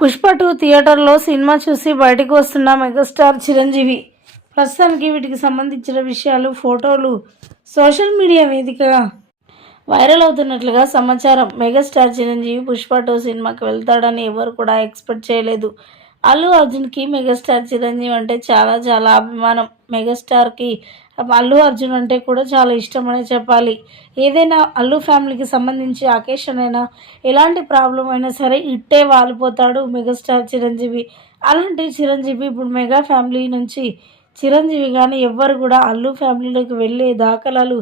పుష్ప 2 థియేటర్లో సినిమా చూసి బయటకు వస్తున్న మెగాస్టార్ చిరంజీవి. ప్రస్తుతానికి వీటికి సంబంధించిన విషయాలు, ఫోటోలు సోషల్ మీడియా వేదికగా వైరల్ అవుతున్నట్లుగా సమాచారం. మెగాస్టార్ చిరంజీవి పుష్ప 2 సినిమాకి వెళ్తాడని ఎవరు కూడా ఎక్స్పెక్ట్ చేయలేదు. అల్లు అర్జున్కి మెగాస్టార్ చిరంజీవి అంటే చాలా చాలా అభిమానం. మెగాస్టార్కి అల్లు అర్జున్ అంటే కూడా చాలా ఇష్టం అనే చెప్పాలి. ఏదైనా అల్లు ఫ్యామిలీకి సంబంధించి అకేషన్ అయినా, ఎలాంటి ప్రాబ్లం అయినా సరే ఇట్టే వాలిపోతాడు మెగాస్టార్ చిరంజీవి. అలాంటి చిరంజీవి ఇప్పుడు మెగా ఫ్యామిలీ నుంచి చిరంజీవి కానీ ఎవ్వరు కూడా అల్లు ఫ్యామిలీలోకి వెళ్ళే దాఖలాలు,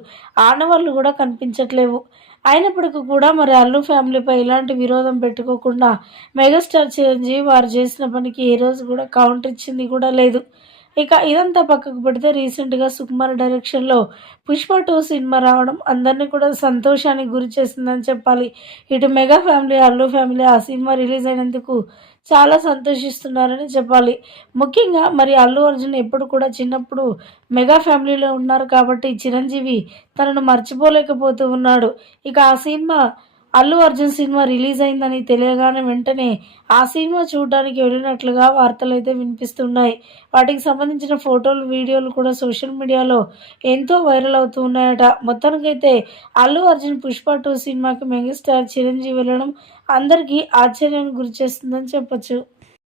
ఆనవాళ్ళు కూడా కనిపించట్లేవు. అయినప్పటికీ కూడా మరి అల్లు ఫ్యామిలీపై ఇలాంటి విరోధం పెట్టుకోకుండా మెగాస్టార్ చిరంజీవి వారు చేసిన పనికి ఏ రోజు కూడా కౌంటర్ ఇచ్చింది కూడా లేదు. ఇక ఇదంతా పక్కకు పెడితే రీసెంట్గా సుకుమార్ డైరెక్షన్లో పుష్ప 2 సినిమా రావడం అందరినీ కూడా సంతోషానికి గురి చేసిందని చెప్పాలి. ఇటు మెగా ఫ్యామిలీ, అల్లు ఫ్యామిలీ ఆ సినిమా రిలీజ్ అయినందుకు చాలా సంతోషిస్తున్నారని చెప్పాలి. ముఖ్యంగా మరి అల్లు అర్జున్ ఎప్పుడు కూడా చిన్నప్పుడు మెగా ఫ్యామిలీలో ఉన్నారు కాబట్టి చిరంజీవి తనను మర్చిపోలేకపోతూ ఉన్నాడు. ఇక ఆ cinema Allu Arjun cinema release అయిందని తెలియగానే వెంటనే ఆ సినిమా చూడడానికి వెళ్ళినట్లుగా వార్తలైతే వినిపిస్తున్నాయి. వాటికి సంబంధించిన ఫోటోలు, వీడియోలు కూడా సోషల్ మీడియాలో ఎంతో వైరల్ అవుతూ ఉన్నాయట. మొత్తానికైతే అల్లు అర్జున్ పుష్ప 2 సినిమాకి మెగాస్టార్ చిరంజీవి వెళ్ళడం అందరికీ ఆశ్చర్యానికి గురిచేస్తుందని చెప్పొచ్చు.